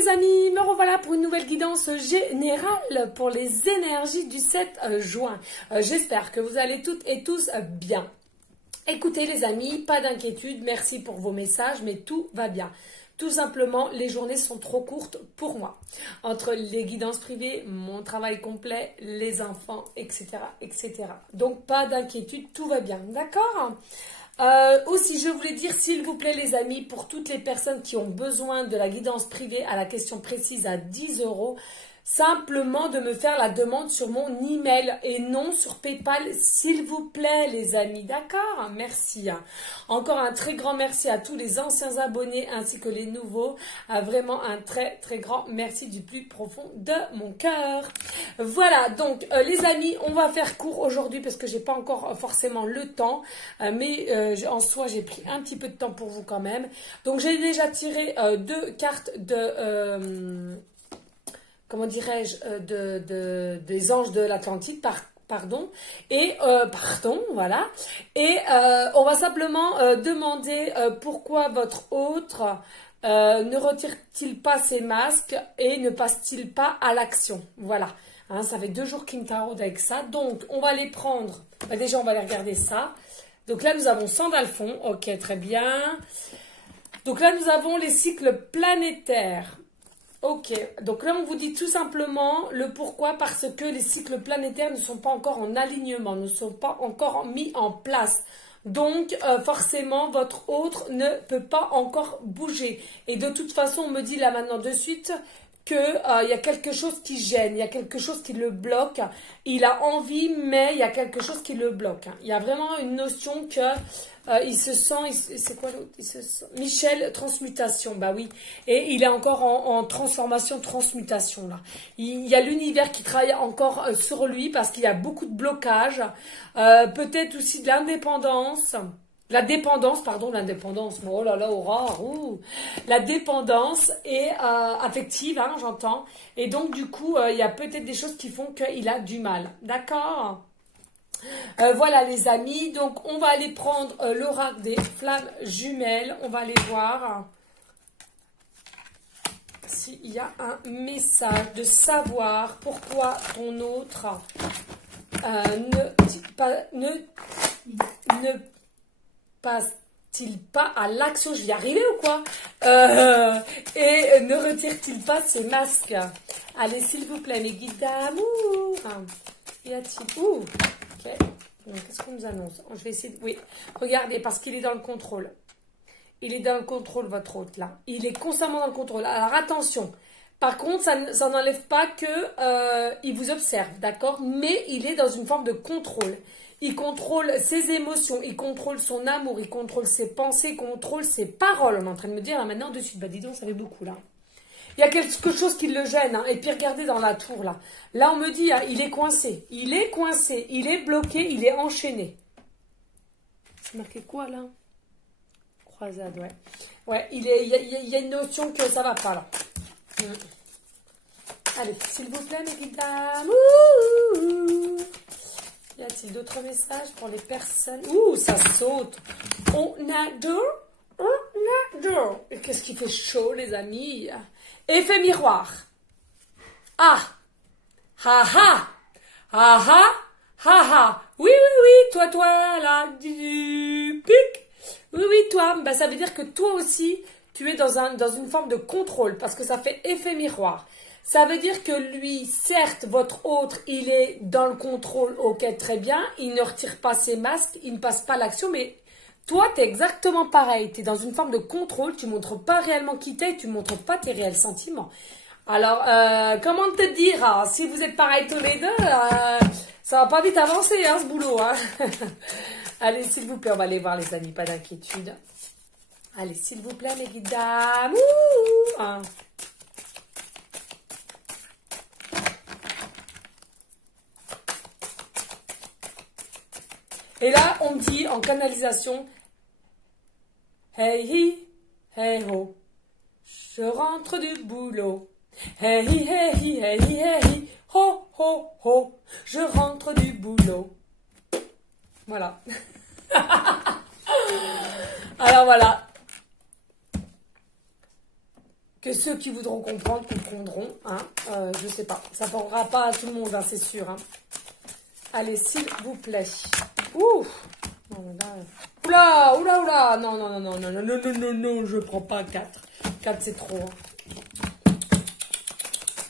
les amis, me revoilà pour une nouvelle guidance générale pour les énergies du 7 juin. J'espère que vous allez toutes et tous bien. Écoutez les amis, pas d'inquiétude, merci pour vos messages, mais tout va bien. Tout simplement, les journées sont trop courtes pour moi. Entre les guidances privées, mon travail complet, les enfants, etc. etc. Donc pas d'inquiétude, tout va bien, d'accord ? Aussi, je voulais dire, s'il vous plaît, les amis, pour toutes les personnes qui ont besoin de la guidance privée à la question précise à 10 €, simplement de me faire la demande sur mon email et non sur PayPal, s'il vous plaît, les amis. D'accord? Merci. Encore un très grand merci à tous les anciens abonnés ainsi que les nouveaux. Vraiment un très, très grand merci du plus profond de mon cœur. Voilà, donc, les amis, on va faire court aujourd'hui parce que j'ai pas encore forcément le temps. Mais en soi, j'ai pris un petit peu de temps pour vous quand même. Donc, j'ai déjà tiré deux cartes de... comment dirais-je, des anges de l'Atlantide, pardon, voilà, et on va simplement demander pourquoi votre hôte ne retire-t-il pas ses masques et ne passe-t-il pas à l'action, voilà, hein, ça fait 2 jours qu'il me taraude avec ça, donc on va les prendre, déjà on va aller regarder ça, donc là nous avons Sandalphon, ok, très bien, donc là nous avons les cycles planétaires. Ok, donc là on vous dit tout simplement le pourquoi, parce que les cycles planétaires ne sont pas encore en alignement, ne sont pas encore mis en place. Donc forcément votre autre ne peut pas encore bouger. Et de toute façon on me dit là maintenant de suite qu'il y a quelque chose qui gêne, il y a quelque chose qui le bloque. Il a envie mais il y a quelque chose qui le bloque. Il y a vraiment une notion que... il se sent, c'est quoi l'autre? Michel, transmutation, bah oui. Et il est encore en transformation, transmutation là. Il y a l'univers qui travaille encore sur lui parce qu'il y a beaucoup de blocages. Peut-être aussi de l'indépendance. La dépendance, pardon, l'indépendance. Oh là là, horreur. La dépendance est affective, hein, j'entends. Et donc du coup, il y a peut-être des choses qui font qu'il a du mal. D'accord ? Voilà les amis, donc on va aller prendre l'oracle des flammes jumelles, on va aller voir s'il y a un message de savoir pourquoi ton autre ne passe-t-il pas à l'action, je vais y arriver ou quoi, et ne retire-t-il pas ses masques. Allez s'il vous plaît mes guides d'amour, y a-t-il, ok, qu'est-ce qu'on nous annonce? Je vais essayer de... Oui, regardez, parce qu'il est dans le contrôle. Il est dans le contrôle, votre hôte, là. Il est constamment dans le contrôle. Alors, attention. Par contre, ça n'enlève pas que il vous observe, d'accord? Mais il est dans une forme de contrôle. Il contrôle ses émotions, il contrôle son amour, il contrôle ses pensées, il contrôle ses paroles. On est en train de me dire, là, maintenant, de suite. Bah, dis donc, ça fait beaucoup, là. Il y a quelque chose qui le gêne. Hein. Et puis, regardez dans la tour, là. Là, on me dit, hein, il est coincé. Il est coincé. Il est bloqué. Il est enchaîné. C'est marqué quoi, là? Croisade, ouais. Ouais, il y a une notion que ça va pas, là. Allez, s'il vous plaît, mes guides d'amour. Y a-t-il d'autres messages pour les personnes? Ça saute. On adore. On adore. Et qu'est-ce qui fait chaud, les amis? Effet miroir. Ah. Ha ha. Ha ha. Ha ha. Oui, toi, là, du pic. Oui, toi. Bah, ça veut dire que toi aussi, tu es dans une forme de contrôle, parce que ça fait effet miroir. Ça veut dire que lui, certes, votre autre, il est dans le contrôle, ok, très bien. Il ne retire pas ses masques, il ne passe pas l'action, mais toi, tu es exactement pareil. Tu es dans une forme de contrôle, tu ne montres pas réellement qui t'es, tu ne montres pas tes réels sentiments. Alors, comment te dire, hein, si vous êtes pareils tous les deux, ça va pas vite avancer, hein, ce boulot. Hein. Allez, s'il vous plaît, on va aller voir les amis, pas d'inquiétude. Allez, s'il vous plaît, mes guides d'amour. Hein. Et là, on me dit en canalisation, hey hi, hey ho, je rentre du boulot. Hey hi, hey hi, hey hi, hey hi, ho ho ho, je rentre du boulot. Voilà. Alors voilà. que ceux qui voudront comprendre comprendront. Hein. Je sais pas. Ça ne parlera pas à tout le monde, hein, c'est sûr. Hein. Allez, s'il vous plaît. Ouh. Oula, oula, oula. Non, non, non, non, non, non, non, non, non, non, je prends pas 4. 4, c'est trop. Hein.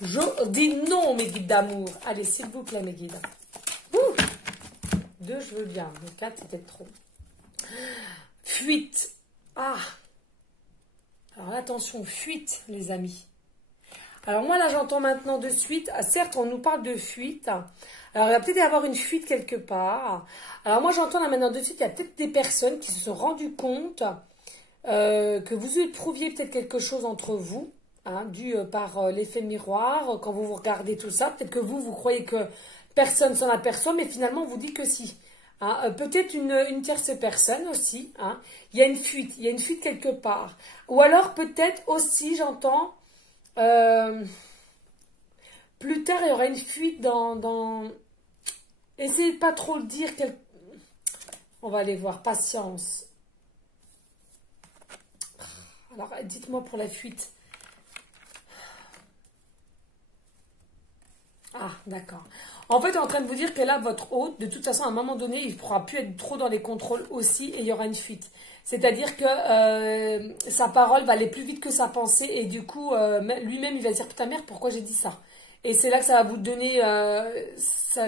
Je dis non, mes guides d'amour. Allez, s'il vous plaît, mes guides. Ouh. 2, je veux bien. Mais 4, c'était trop. Fuite. Ah. Alors, attention, fuite, les amis. Alors, moi, là, j'entends maintenant de suite. Certes, on nous parle de fuite. Alors, il va peut-être y avoir une fuite quelque part. Alors, moi, j'entends là maintenant de suite, il y a peut-être des personnes qui se sont rendues compte que vous éprouviez peut-être quelque chose entre vous, hein, dû par l'effet miroir. Quand vous regardez tout ça, peut-être que vous croyez que personne s'en aperçoit, mais finalement, on vous dit que si. Hein, peut-être une tierce personne aussi. Hein. Il y a une fuite quelque part. Ou alors, peut-être aussi, j'entends... plus tard, il y aura une fuite dans... Essayez de pas trop le dire. On va aller voir. Patience. Alors, dites-moi pour la fuite. Ah, d'accord. En fait, on est en train de vous dire que là, votre hôte, de toute façon, à un moment donné, il ne pourra plus être trop dans les contrôles aussi et il y aura une fuite. C'est-à-dire que sa parole va aller plus vite que sa pensée et du coup, lui-même, il va dire « Putain, merde, pourquoi j'ai dit ça ?» Et c'est là que ça va vous donner,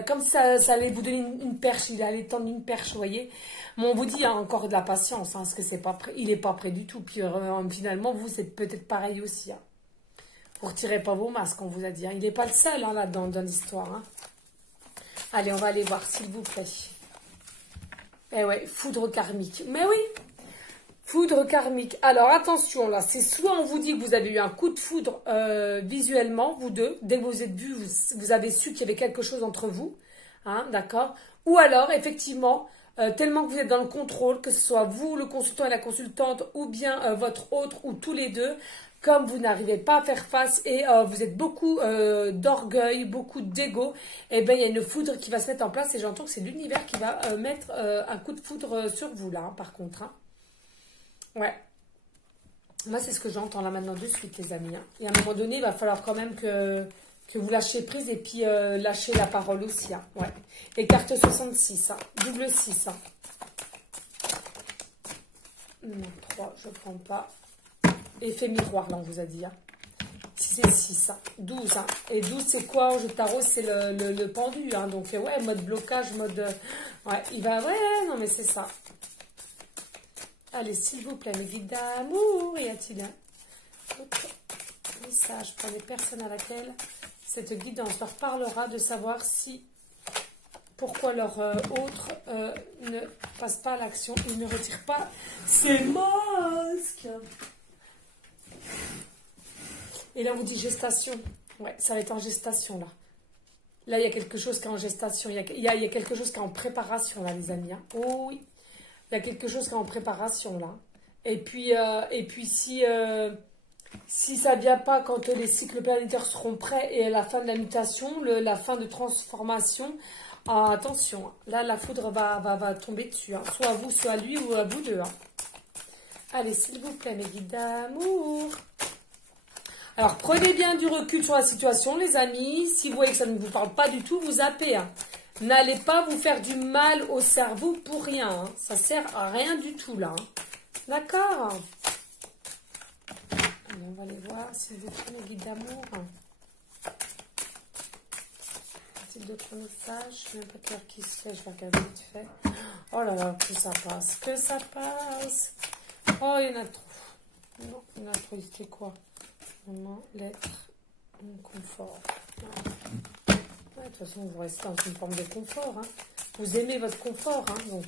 comme ça allait vous donner une perche, il allait tendre une perche, vous voyez. Mais on vous dit, il y a encore de la patience, hein, parce que c'est pas prêt, il n'est pas prêt du tout. Puis finalement, vous, c'est peut-être pareil aussi. Hein. Vous ne retirez pas vos masques, on vous a dit. Hein. Il n'est pas le seul hein, là-dedans, dans l'histoire. Hein. Allez, on va aller voir, s'il vous plaît. Eh ouais, foudre karmique. Mais oui, foudre karmique. Alors, attention, là, c'est soit on vous dit que vous avez eu un coup de foudre visuellement, vous deux. Dès que vous êtes vus, vous avez su qu'il y avait quelque chose entre vous. Hein, d'accord. Ou alors, effectivement, tellement que vous êtes dans le contrôle, que ce soit vous, le consultant et la consultante, ou bien votre autre, ou tous les deux, comme vous n'arrivez pas à faire face et vous êtes beaucoup d'orgueil, beaucoup d'ego, et bien il y a une foudre qui va se mettre en place et j'entends que c'est l'univers qui va mettre un coup de foudre sur vous là, hein, par contre. Hein. Ouais. Moi, c'est ce que j'entends là maintenant de suite, les amis. Hein. Et à un moment donné, il va falloir quand même que vous lâchez prise et puis lâchez la parole aussi. Hein. Ouais. Et carte 66, hein. Double 6. Hein. Non, 3, je ne prends pas. Effet miroir, là, on vous a dit. Hein. 6 et 6. Hein. 12. Hein. Et 12, c'est quoi au jeu de tarot? C'est le pendu. Hein. Donc, ouais, mode blocage, mode... ouais, il va... Ouais, non, mais c'est ça. Allez, s'il vous plaît, mes guides d'amour. Y a-t-il un autre message pour les personnes à laquelle cette guidance leur parlera de savoir si... Pourquoi leur autre ne passe pas à l'action et ne retire pas ses masques. Et là, on vous dit gestation. Ouais, ça va être en gestation, là. Là, il y a quelque chose qui est en gestation. Il y a quelque chose qui est en préparation, là, les amis. Hein. Oh oui. Il y a quelque chose qui est en préparation, là. Et puis si ça ne vient pas quand les cycles planétaires seront prêts et à la fin de la mutation, la fin de transformation, attention. Là, la foudre va tomber dessus. Hein. Soit à vous, soit à lui ou à vous deux. Hein. Allez, s'il vous plaît, mes guides d'amour. Alors, prenez bien du recul sur la situation, les amis. Si vous voyez que ça ne vous parle pas du tout, vous zappez. Hein. N'allez pas vous faire du mal au cerveau pour rien. Hein. Ça sert à rien du tout, là. Hein. D'accord. Allez, on va aller voir, s'il vous plaît, mes guides d'amour. Y a-t-il d'autres messages? Je ne sais même pas quelle heure qui se fait. Je vais regarder vite fait. Oh là là, que ça passe. Que ça passe. Oh, il y en a trop. Non, il y en a trop. C'était quoi? Maman, lettre, confort. Ouais, de toute façon, vous restez dans une forme de confort. Hein. Vous aimez votre confort. Hein, donc,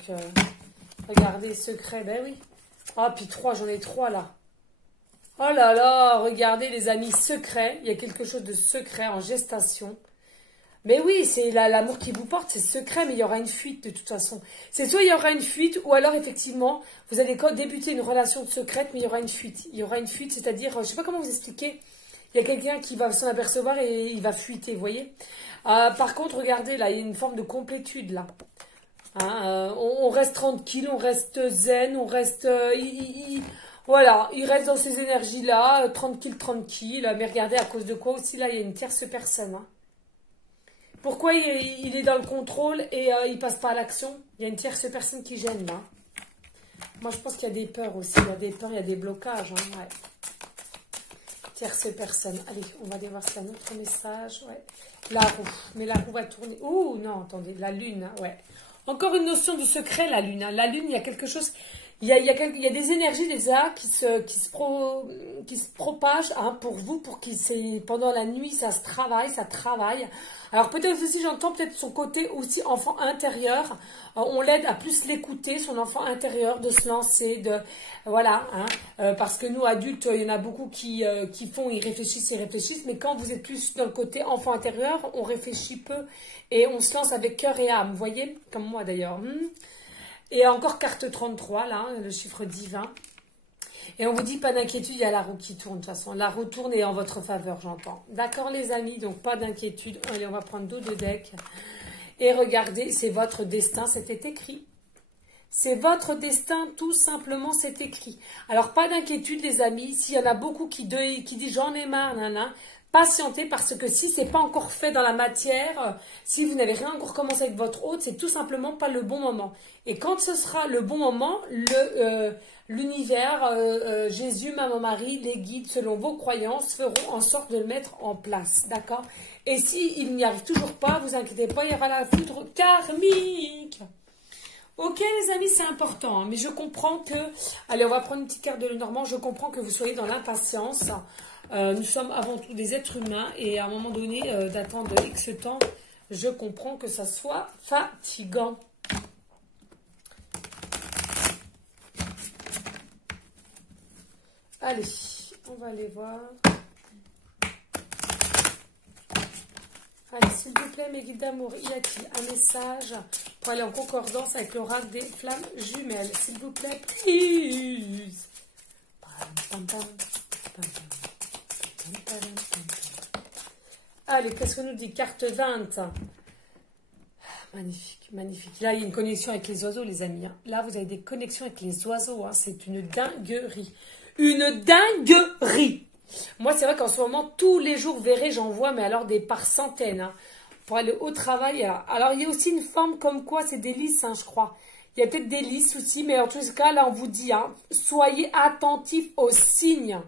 regardez, secret. Ben oui. Ah, puis 3, j'en ai 3 là. Oh là là, regardez les amis, secret. Il y a quelque chose de secret en gestation. Mais oui, c'est l'amour qui vous porte, c'est secret, mais il y aura une fuite de toute façon. C'est soit il y aura une fuite, ou alors effectivement, vous allez débuter une relation secrète, mais il y aura une fuite. Il y aura une fuite, c'est-à-dire, je ne sais pas comment vous expliquer, il y a quelqu'un qui va s'en apercevoir et il va fuiter, vous voyez. Par contre, regardez, là, il y a une forme de complétude, là. Hein, on reste tranquille, on reste zen, on reste... Voilà, il reste dans ces énergies-là, tranquille, tranquille. Mais regardez, à cause de quoi aussi, là, il y a une tierce personne. Hein. Pourquoi il est dans le contrôle et il passe pas à l'action? Il y a une tierce personne qui gêne, là. Moi, je pense qu'il y a des peurs aussi. Il y a des peurs, il y a des blocages. Hein, ouais. Tierce personne. Allez, on va aller voir si y a un autre message. Ouais. La roue. Mais la roue va tourner. Oh, non, attendez. La lune, ouais. Encore une notion du secret, la lune. Hein. La lune, il y a quelque chose... Il y a des énergies déjà qui se propagent hein, pour vous, pour pendant la nuit, ça travaille. Alors peut-être aussi, j'entends peut-être son côté aussi enfant intérieur. On l'aide à plus l'écouter, son enfant intérieur, de se lancer, voilà. Hein, parce que nous, adultes, il y en a beaucoup qui font, ils réfléchissent. Mais quand vous êtes plus dans le côté enfant intérieur, on réfléchit peu et on se lance avec cœur et âme. Vous voyez, comme moi d'ailleurs. Et encore carte 33, là, le chiffre divin. Et on vous dit, pas d'inquiétude, il y a la roue qui tourne, de toute façon. La roue tourne et en votre faveur, j'entends. D'accord, les amis, donc pas d'inquiétude. Allez, on va prendre deux decks. Et regardez, c'est votre destin, c'était écrit. C'est votre destin, tout simplement, c'est écrit. Alors, pas d'inquiétude, les amis. S'il y en a beaucoup qui disent, j'en ai marre, nanana, patientez parce que si c'est pas encore fait dans la matière, si vous n'avez rien encore commencé avec votre hôte, c'est tout simplement pas le bon moment. Et quand ce sera le bon moment, l'univers, Jésus, Maman Marie, les guides, selon vos croyances, feront en sorte de le mettre en place. D'accord? Et s'il n'y arrive toujours pas, vous inquiétez pas, il y aura la foudre karmique. Ok les amis, c'est important, hein, mais je comprends que... Allez, on va prendre une petite carte de Lenormand. Je comprends que vous soyez dans l'impatience. Nous sommes avant tout des êtres humains et à un moment donné, d'attendre X temps, je comprends que ça soit fatigant. Allez, on va aller voir. Allez, s'il vous plaît, mes guides d'amour, y a-t-il un message pour aller en concordance avec l'oracle des flammes jumelles? S'il vous plaît, please. Allez, qu'est-ce que nous dit carte 20? Magnifique, magnifique. Là, il y a une connexion avec les oiseaux, les amis. Hein. Là, vous avez des connexions avec les oiseaux. Hein. C'est une dinguerie. Une dinguerie. Moi, c'est vrai qu'en ce moment, tous les jours, vous verrez, j'en vois, mais alors des par centaines. Hein, pour aller au travail. Alors, il y a aussi une forme comme quoi, c'est des lys, hein, je crois. Il y a peut-être des lys aussi, mais en tout cas, là, on vous dit, hein, soyez attentifs aux signes.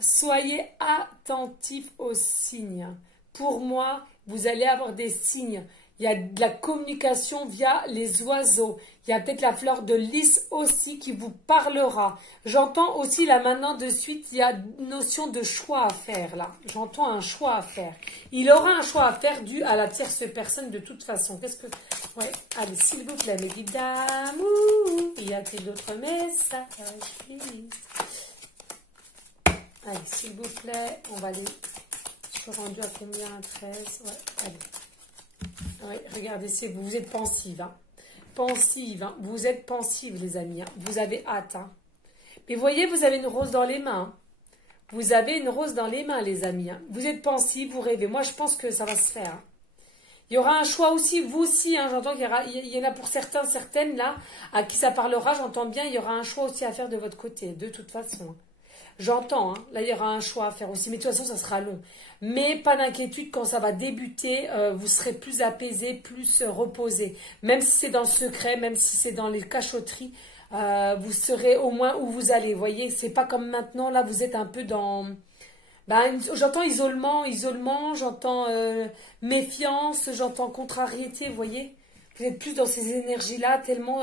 Soyez attentifs aux signes. Pour moi, vous allez avoir des signes. Il y a de la communication via les oiseaux. Il y a peut-être la fleur de lys aussi qui vous parlera. J'entends aussi là maintenant de suite, il y a une notion de choix à faire là. J'entends un choix à faire. Il aura un choix à faire dû à la tierce personne de toute façon. Qu'est-ce que... Ouais, allez, s'il vous plaît, mes guides d'amour. Y a-t-il d'autres messages? Allez, s'il vous plaît, on va aller... Je suis rendue à combien? 13. Ouais, allez. Oui, regardez, vous êtes pensive. Hein. Pensive, hein. Vous êtes pensive, les amis. Hein. Vous avez hâte. Hein. Mais voyez, vous avez une rose dans les mains. Hein. Vous avez une rose dans les mains, les amis. Hein. Vous êtes pensive, vous rêvez. Moi, je pense que ça va se faire. Hein. Il y aura un choix aussi, vous aussi. Hein. J'entends il y en a pour certains, certaines, là, à qui ça parlera. J'entends bien, il y aura un choix aussi à faire de votre côté, de toute façon. Hein. J'entends, hein. Là, il y aura un choix à faire aussi. Mais de toute façon, ça sera long. Mais pas d'inquiétude, quand ça va débuter, vous serez plus apaisé, plus reposé. Même si c'est dans le secret, même si c'est dans les cachotteries, vous serez au moins où vous allez. Vous voyez, c'est pas comme maintenant. Là, vous êtes un peu dans... Ben, j'entends isolement, j'entends méfiance, j'entends contrariété, vous voyez. Vous êtes plus dans ces énergies-là, tellement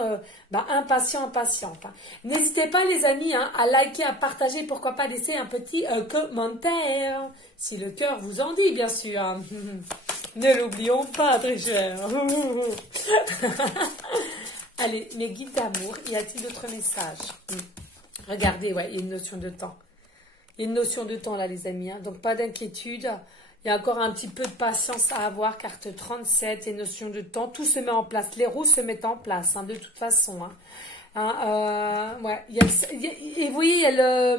impatiente. Hein. N'hésitez pas, les amis, hein, à liker, à partager, pourquoi pas laisser un petit commentaire. Si le cœur vous en dit, bien sûr. Hein. Ne l'oublions pas, très cher. Allez, mes guides d'amour, y a-t-il d'autres messages? Regardez, ouais, il y a une notion de temps. Il y a une notion de temps, là, les amis. Hein. Donc, pas d'inquiétude. Il y a encore un petit peu de patience à avoir, carte 37, et notion de temps. Tout se met en place. Les roues se mettent en place, hein, de toute façon. Hein. Ouais. Et vous voyez, il y a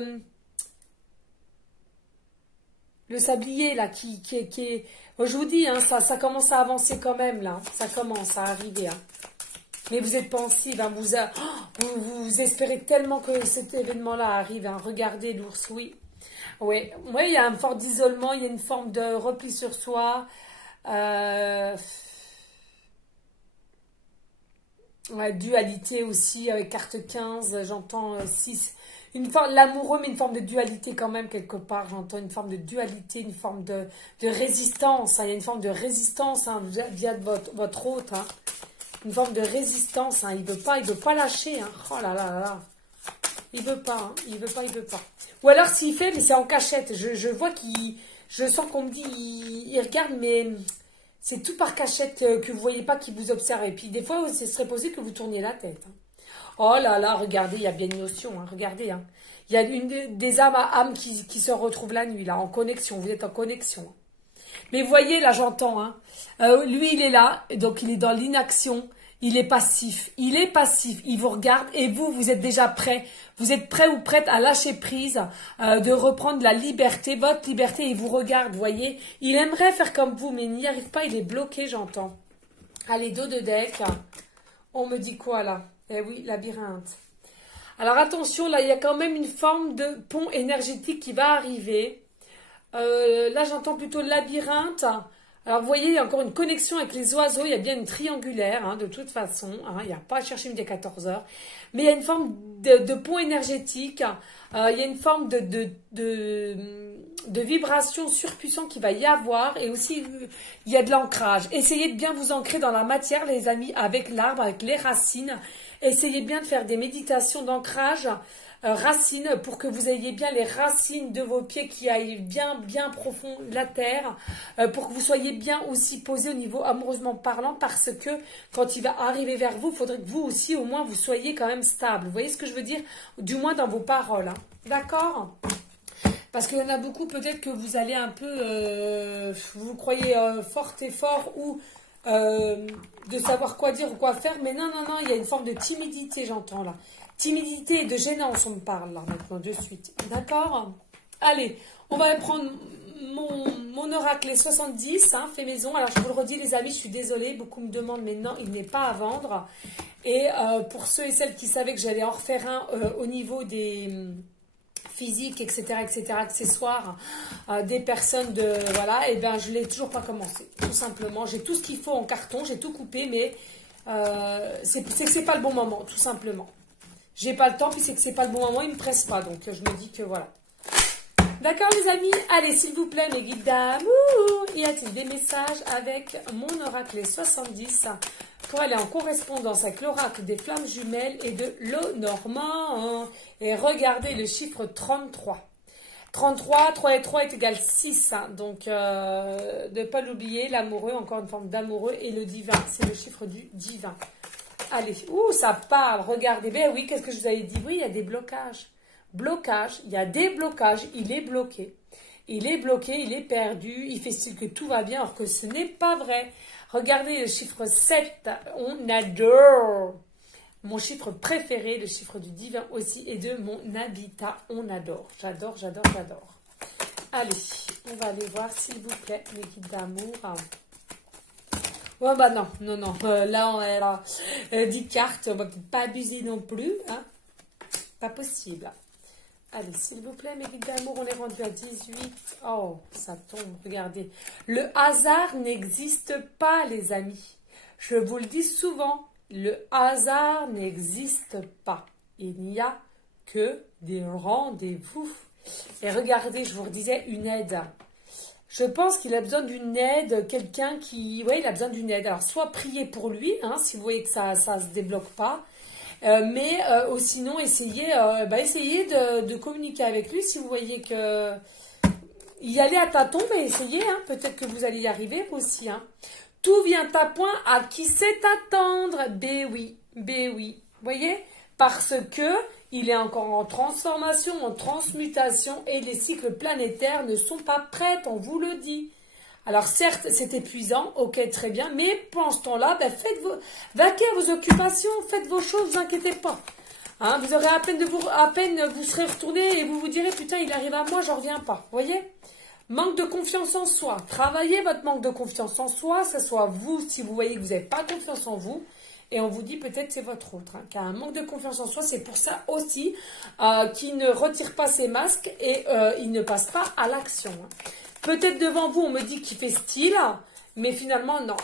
le sablier, là, qui est... Je vous dis, hein, ça commence à avancer quand même, là. Ça commence à arriver. Hein. Mais vous êtes pensive, hein, vous espérez tellement que cet événement-là arrive. Hein. Regardez l'ours, oui. Oui, ouais, il y a une forme d'isolement, il y a une forme de repli sur soi. Ouais, dualité aussi, avec carte 15, j'entends 6. L'amoureux, mais une forme de dualité quand même, quelque part. J'entends une forme de dualité, une forme de résistance. Hein. Il y a une forme de résistance hein, via votre hôte. Hein. Une forme de résistance. Hein. Il veut pas lâcher. Hein. Oh là là là là. Il veut pas, hein. Il veut pas. Ou alors s'il fait, mais c'est en cachette. Je vois je sens qu'on me dit, il regarde, mais c'est tout par cachette que vous voyez pas qu'il vous observe. Et puis des fois, ce serait possible que vous tourniez la tête. Hein. Oh là là, regardez, il y a bien une notion, hein, regardez. Hein. Il y a des âmes à âme qui se retrouvent la nuit, là, en connexion. Vous êtes en connexion. Mais vous voyez, là, j'entends. Hein, lui, il est là, donc il est dans l'inaction. Il est passif. Il vous regarde et vous êtes déjà prêt. Vous êtes prêt ou prête à lâcher prise, de reprendre la liberté, votre liberté. Il vous regarde, vous voyez. Il aimerait faire comme vous, mais il n'y arrive pas. Il est bloqué, j'entends. Allez, dos de deck. On me dit quoi, là? Eh oui, labyrinthe. Alors, attention, là, il y a quand même une forme de pont énergétique qui va arriver. Là, j'entends plutôt labyrinthe. Alors, vous voyez, il y a encore une connexion avec les oiseaux. Il y a bien une triangulaire, hein, de toute façon. Hein, il n'y a pas à chercher midi à 14 heures. Mais il y a une forme de pont énergétique. Il y a une forme de vibration surpuissant qui va y avoir. Et aussi, il y a de l'ancrage. Essayez de bien vous ancrer dans la matière, les amis, avec l'arbre, avec les racines. Essayez bien de faire des méditations d'ancrage. Racines pour que vous ayez bien les racines de vos pieds qui aillent bien profond la terre, pour que vous soyez bien aussi posé au niveau amoureusement parlant, parce que quand il va arriver vers vous, il faudrait que vous aussi au moins vous soyez quand même stable. Vous voyez ce que je veux dire? Du moins dans vos paroles. Hein. D'accord? Parce qu'il y en a beaucoup, peut-être que vous allez un peu, vous croyez forte et fort ou de savoir quoi dire ou quoi faire, mais non, il y a une forme de timidité, j'entends là. Timidité et de gênance, on me parle là maintenant de suite. D'accord? Allez, on va prendre mon oracle les 70, hein, fait maison. Alors je vous le redis les amis, je suis désolée, beaucoup me demandent, mais non, il n'est pas à vendre. Et pour ceux et celles qui savaient que j'allais en refaire un au niveau des physiques, etc., accessoires, des personnes de... Voilà, et bien je ne l'ai toujours pas commencé, tout simplement. J'ai tout ce qu'il faut en carton, j'ai tout coupé, mais c'est que c'est pas le bon moment, tout simplement. J'ai pas le temps, puis c'est que c'est pas le bon moment, il me presse pas, donc je me dis que voilà. D'accord les amis? Allez, s'il vous plaît, mes guides d'amour, y a-t-il des messages avec mon oracle les 70 pour aller en correspondance avec l'oracle des flammes jumelles et de l'eau normand? Et regardez le chiffre 33. 33, 3 et 3 est égal 6, hein, donc de ne pas l'oublier, l'amoureux, encore une forme d'amoureux, et le divin, c'est le chiffre du divin. Allez, ouh, ça parle, regardez. Ben oui, qu'est-ce que je vous avais dit? Oui, il y a des blocages. Blocages, il y a des blocages, il est bloqué. Il est bloqué, il est perdu, il fait style que tout va bien, alors que ce n'est pas vrai. Regardez le chiffre 7, on adore. Mon chiffre préféré, le chiffre du divin aussi, et de mon habitat, on adore. J'adore. Allez, on va aller voir, s'il vous plaît, mes guides d'amour. Ouais, bah non. Là, on est là. 10 cartes, on va peut-être pas abuser non plus. Hein. Pas possible. Allez, s'il vous plaît, mes guides d'amour, on est rendu à 18. Oh, ça tombe, regardez. Le hasard n'existe pas, les amis. Je vous le dis souvent, le hasard n'existe pas. Il n'y a que des rendez-vous. Et regardez, je vous redisais, une aide. Je pense qu'il a besoin d'une aide, quelqu'un qui... Oui, il a besoin d'une aide. Alors, soit prier pour lui, hein, si vous voyez que ça se débloque pas. Mais sinon, essayez de communiquer avec lui. Si vous voyez que... Y aller à tâtons, mais essayez. Hein, peut-être que vous allez y arriver aussi. Hein. Tout vient à point à qui sait attendre. Ben oui. Vous voyez? Parce que... il est encore en transformation, en transmutation et les cycles planétaires ne sont pas prêts, on vous le dit. Alors certes, c'est épuisant, ok, très bien, mais pendant ce temps-là, ben, vaquez à vos occupations, faites vos choses, ne vous inquiétez pas. Hein, vous aurez à peine vous serez retourné et vous vous direz, putain, il arrive à moi, j'en reviens pas. Vous voyez? Manque de confiance en soi. Travaillez votre manque de confiance en soi, que ce soit vous, si vous voyez que vous n'avez pas confiance en vous. Et on vous dit peut-être c'est votre autre, qui a un manque de confiance en soi. C'est pour ça aussi qu'il ne retire pas ses masques et il ne passe pas à l'action. Peut-être devant vous, on me dit qu'il fait style, mais finalement, non.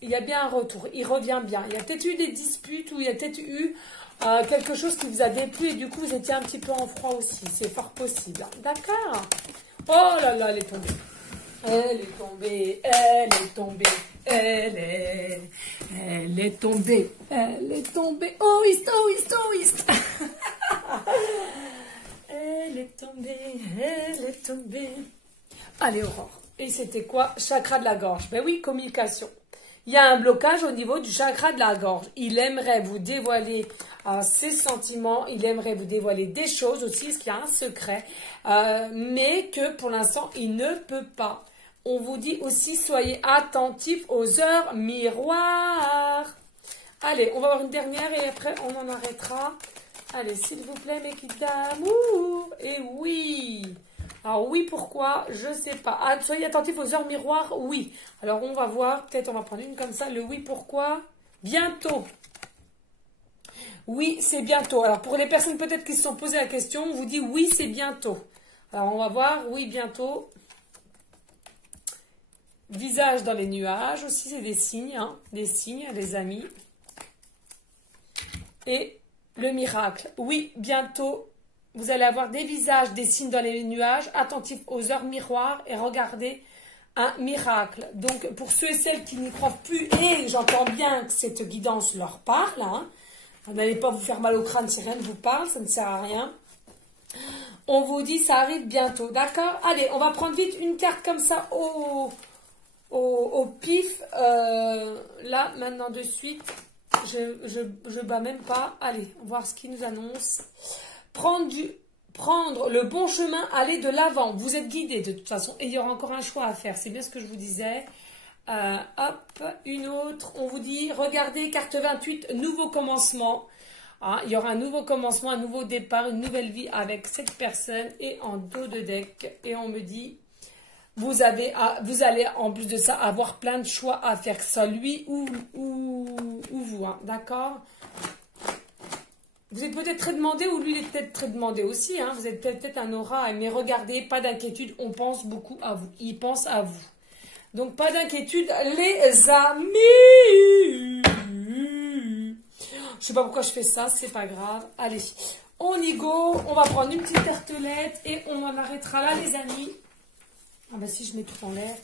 Il y a bien un retour, il revient bien. Il y a peut-être eu des disputes ou il y a peut-être eu quelque chose qui vous a déplu et du coup, vous étiez un petit peu en froid aussi. C'est fort possible. D'accord? Oh là là, elle est tombée. Elle est tombée, elle est tombée, elle est tombée, elle est tombée. Oh, ist. Elle est tombée, elle est tombée. Allez, Aurore. Et c'était quoi? Chakra de la gorge. Ben oui, communication. Il y a un blocage au niveau du chakra de la gorge. Il aimerait vous dévoiler ses sentiments, il aimerait vous dévoiler des choses aussi, parce qu'il y a un secret, mais que pour l'instant, il ne peut pas. On vous dit aussi, soyez attentifs aux heures miroirs. Allez, on va voir une dernière et après, on en arrêtera. Allez, s'il vous plaît, mes kits d'amour. Et oui. Alors oui, pourquoi? Je sais pas. Ah, soyez attentifs aux heures miroirs, oui. Alors on va voir, peut-être on va prendre une comme ça. Le oui, pourquoi? Bientôt. Oui, c'est bientôt. Alors pour les personnes peut-être qui se sont posées la question, on vous dit oui, c'est bientôt. Alors on va voir, oui, bientôt. Visage dans les nuages aussi, c'est des signes, hein, des signes, les amis. Et le miracle. Oui, bientôt. Vous allez avoir des visages, des signes dans les nuages, attentifs aux heures miroirs et regardez un miracle. Donc, pour ceux et celles qui n'y croient plus, et j'entends bien que cette guidance leur parle, hein, vous n'allez pas vous faire mal au crâne si rien ne vous parle, ça ne sert à rien. On vous dit, ça arrive bientôt, d'accord? Allez, on va prendre vite une carte comme ça au pif. Là, maintenant, de suite, je bats même pas. Allez, on va voir ce qu'il nous annonce. Prendre le bon chemin, aller de l'avant. Vous êtes guidé de toute façon. Et il y aura encore un choix à faire. C'est bien ce que je vous disais. Hop, une autre. On vous dit, regardez, carte 28, nouveau commencement. Ah, il y aura un nouveau commencement, un nouveau départ, une nouvelle vie avec cette personne. Et en dos de deck. Et on me dit, vous allez en plus de ça avoir plein de choix à faire. Que ce soit lui ou vous. Hein, d'accord? Vous êtes peut-être très demandé ou lui il est peut-être très demandé aussi. Hein. Vous êtes peut-être un aura, mais regardez, pas d'inquiétude, on pense beaucoup à vous. Il pense à vous. Donc pas d'inquiétude, les amis. Je sais pas pourquoi je fais ça, c'est pas grave. Allez, on y go. On va prendre une petite tartelette et on en arrêtera là, les amis. Ah ben si je mets tout en l'air.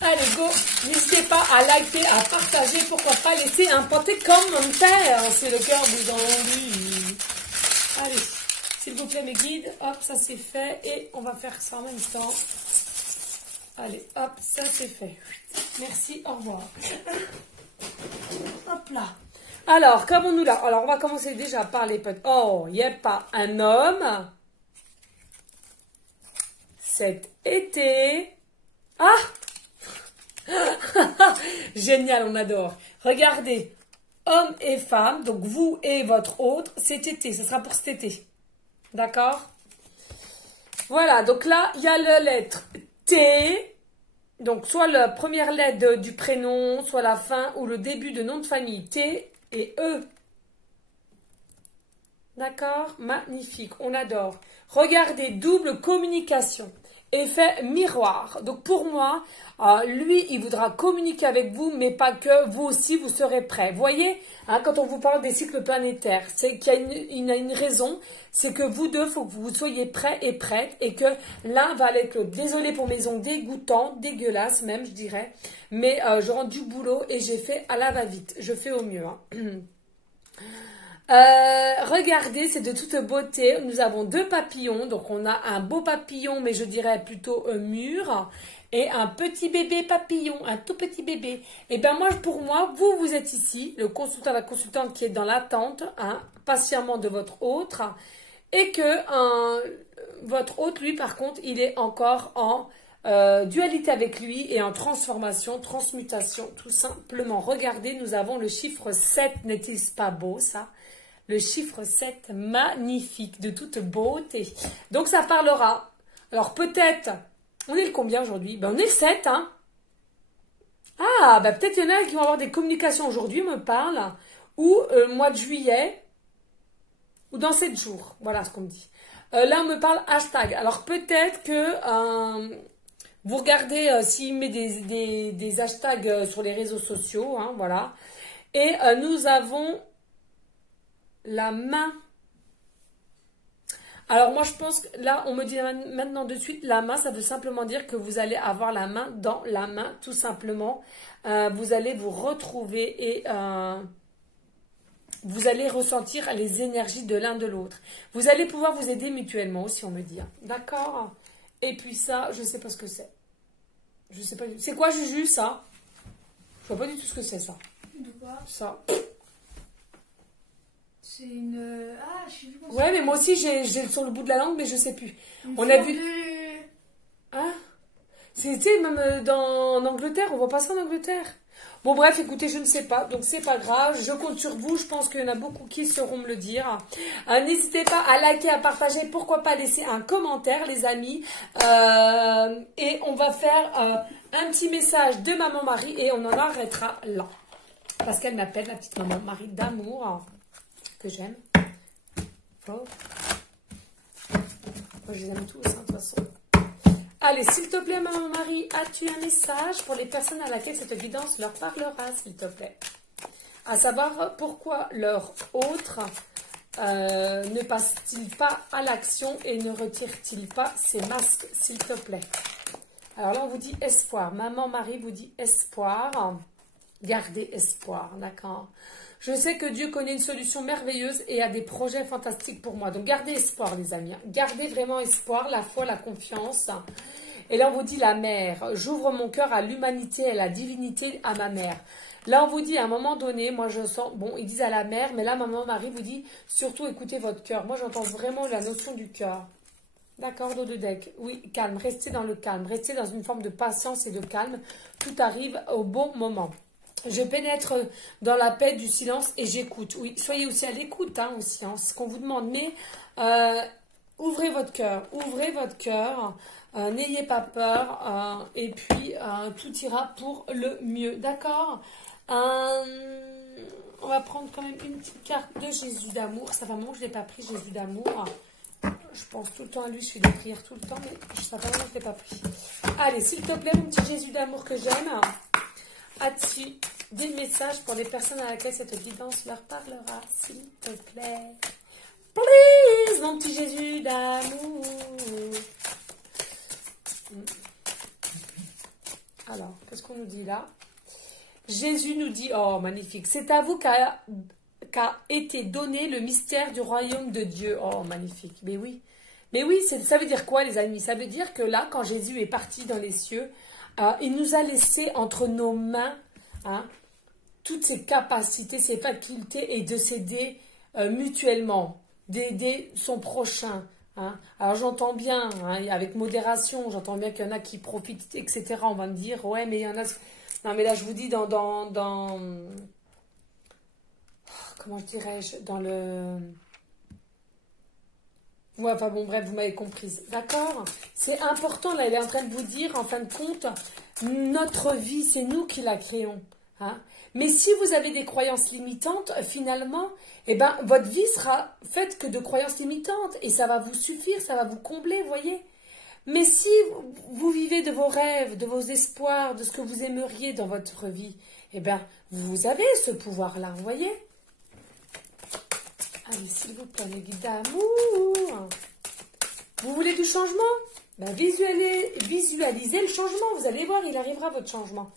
Allez, go. N'hésitez pas à liker, à partager. Pourquoi pas laisser un petit commentaire. C'est le cœur vous envie. Allez, s'il vous plaît, mes guides. Hop, ça c'est fait. Et on va faire ça en même temps. Allez, hop, ça c'est fait. Merci, au revoir. Hop là. Alors, qu'avons-nous là? Alors, on va commencer déjà par les potes. Oh, il n'y a pas un homme. Cet été. Ah! Génial, on adore. Regardez, hommes et femmes, donc vous et votre autre, cet été, ce sera pour cet été. D'accord? Voilà, donc là, il y a la lettre T, donc soit la première lettre du prénom, soit la fin ou le début de nom de famille, T et E. D'accord? Magnifique, on adore. Regardez, double communication. Effet miroir. Donc pour moi, lui, il voudra communiquer avec vous, mais pas que, vous aussi, vous serez prêts. Vous voyez, hein, quand on vous parle des cycles planétaires, c'est qu'il y a une raison, c'est que vous deux, il faut que vous soyez prêts et prêtes, et que l'un va aller que, désolé pour mes ongles dégoûtants, dégueulasses même, je dirais, mais je rentre du boulot et j'ai fait à la va-vite. Je fais au mieux. Hein. Regardez, c'est de toute beauté. Nous avons deux papillons. Donc, on a un beau papillon, mais je dirais plutôt mûr. Et un petit bébé papillon, un tout petit bébé. Et bien, pour moi, vous êtes ici, le consultant, la consultante qui est dans l'attente, hein, patiemment de votre autre. Et que votre autre, lui, par contre, il est encore en dualité avec lui et en transformation, transmutation, tout simplement. Regardez, nous avons le chiffre 7. N'est-il pas beau, ça? Le chiffre 7, magnifique, de toute beauté. Donc, ça parlera. Alors, peut-être, on est le combien aujourd'hui? Ben, on est le 7, hein. Ah, ben, peut-être il y en a qui vont avoir des communications aujourd'hui, me parle. ou mois de juillet, ou dans 7 jours. Voilà ce qu'on me dit. Là, on me parle hashtag. Alors, peut-être que vous regardez s'il met des hashtags sur les réseaux sociaux. Hein, voilà. Et nous avons la main. Alors, moi, je pense que là, on me dit maintenant de suite, la main, ça veut simplement dire que vous allez avoir la main dans la main, tout simplement. Vous allez vous retrouver et... vous allez ressentir les énergies de l'un de l'autre. Vous allez pouvoir vous aider mutuellement aussi, on me dit. D'accord? Et puis ça, je ne sais pas ce que c'est. Je sais pas. C'est quoi, Juju, ça? Je vois pas du tout ce que c'est, ça. De quoi? Ça. C'est une... Ah, je sais plus comment Ouais, mais moi aussi, j'ai sur le bout de la langue, mais je sais plus. une On a forme vu... de... Hein? C'était même en Angleterre, on voit pas ça en Angleterre. Bon bref, écoutez, je ne sais pas, donc c'est pas grave, je compte sur vous, je pense qu'il y en a beaucoup qui sauront me le dire. N'hésitez pas à liker, à partager, pourquoi pas laisser un commentaire les amis. Et on va faire un petit message de maman Marie et on en arrêtera là. Parce qu'elle m'appelle la petite maman Marie d'amour, que j'aime. Oh. Moi je les aime tous, hein, de toute façon. Allez, s'il te plaît, maman Marie, as-tu un message pour les personnes à laquelle cette guidance leur parlera, s'il te plaît? À savoir, pourquoi leur autre ne passe-t-il pas à l'action et ne retire-t-il pas ses masques, s'il te plaît? Alors là, on vous dit espoir. Maman Marie vous dit espoir. Gardez espoir, d'accord? Je sais que Dieu connaît une solution merveilleuse et a des projets fantastiques pour moi. Donc, gardez espoir, les amis. Gardez vraiment espoir, la foi, la confiance. Et là, on vous dit la mère. J'ouvre mon cœur à l'humanité et à la divinité, à ma mère. Là, on vous dit, à un moment donné, moi, je sens... Bon, ils disent à la mère, mais là, maman Marie vous dit, surtout, écoutez votre cœur. Moi, j'entends vraiment la notion du cœur. D'accord, dos de deck. Oui, calme. Restez dans le calme. Restez dans une forme de patience et de calme. Tout arrive au bon moment. Je pénètre dans la paix du silence et j'écoute. Oui, soyez aussi à l'écoute, hein, aussi, hein, c'est ce qu'on vous demande. Mais ouvrez votre cœur, n'ayez pas peur, et puis tout ira pour le mieux, d'accord? On va prendre quand même une petite carte de Jésus d'amour. Ça va, moi je ne l'ai pas pris, Jésus d'amour. Je pense tout le temps à lui, je fais des prières tout le temps, mais ça va, je ne l'ai pas pris. Allez, s'il te plaît, mon petit Jésus d'amour que j'aime. As-tu des messages pour les personnes à laquelle cette guidance leur parlera, s'il te plaît? Please, mon petit Jésus d'amour. Alors, qu'est-ce qu'on nous dit là? Jésus nous dit, oh magnifique, c'est à vous qu'a été donné le mystère du royaume de Dieu. Oh magnifique, mais oui. Mais oui, ça veut dire quoi les amis? Ça veut dire que là, quand Jésus est parti dans les cieux, il nous a laissé entre nos mains toutes ses capacités, ses facultés et de s'aider mutuellement, d'aider son prochain. Alors j'entends bien, avec modération, j'entends bien qu'il y en a qui profitent, etc. On va me dire, ouais, mais il y en a... Non, mais là, je vous dis, comment dirais-je? Dans le... Ouais, enfin bon, bref, vous m'avez comprise. D'accord? C'est important, là, il est en train de vous dire, en fin de compte, notre vie, c'est nous qui la créons. Mais si vous avez des croyances limitantes, finalement, eh ben, votre vie sera faite que de croyances limitantes. Et ça va vous suffire, ça va vous combler, vous voyez? Mais si vous vivez de vos rêves, de vos espoirs, de ce que vous aimeriez dans votre vie, eh bien, vous avez ce pouvoir-là, vous voyez? Allez, s'il vous plaît, mes guides d'amour. Vous voulez du changement? Ben, visualisez le changement. Vous allez voir, il arrivera votre changement.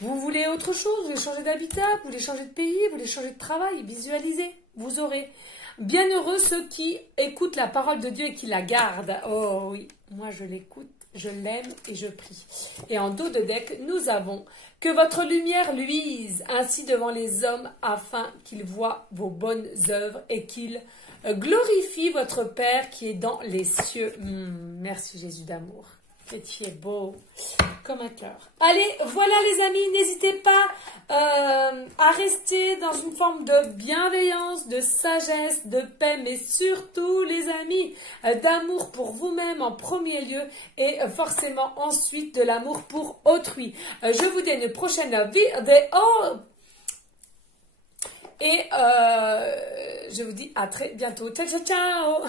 Vous voulez autre chose? Vous voulez changer d'habitat? Vous voulez changer de pays? Vous voulez changer de travail? Visualisez. Vous aurez. Bienheureux ceux qui écoutent la parole de Dieu et qui la gardent. Oh oui, moi je l'écoute, je l'aime et je prie. Et en dos de deck, nous avons que votre lumière luise ainsi devant les hommes afin qu'ils voient vos bonnes œuvres et qu'ils glorifient votre Père qui est dans les cieux. Merci Jésus d'amour. Et tu es beau comme un cœur. Allez, voilà les amis, n'hésitez pas à rester dans une forme de bienveillance, de sagesse, de paix, mais surtout les amis, d'amour pour vous-même en premier lieu et forcément ensuite de l'amour pour autrui. Je vous dis à une prochaine vidéo. Et je vous dis à très bientôt. Ciao, ciao, ciao!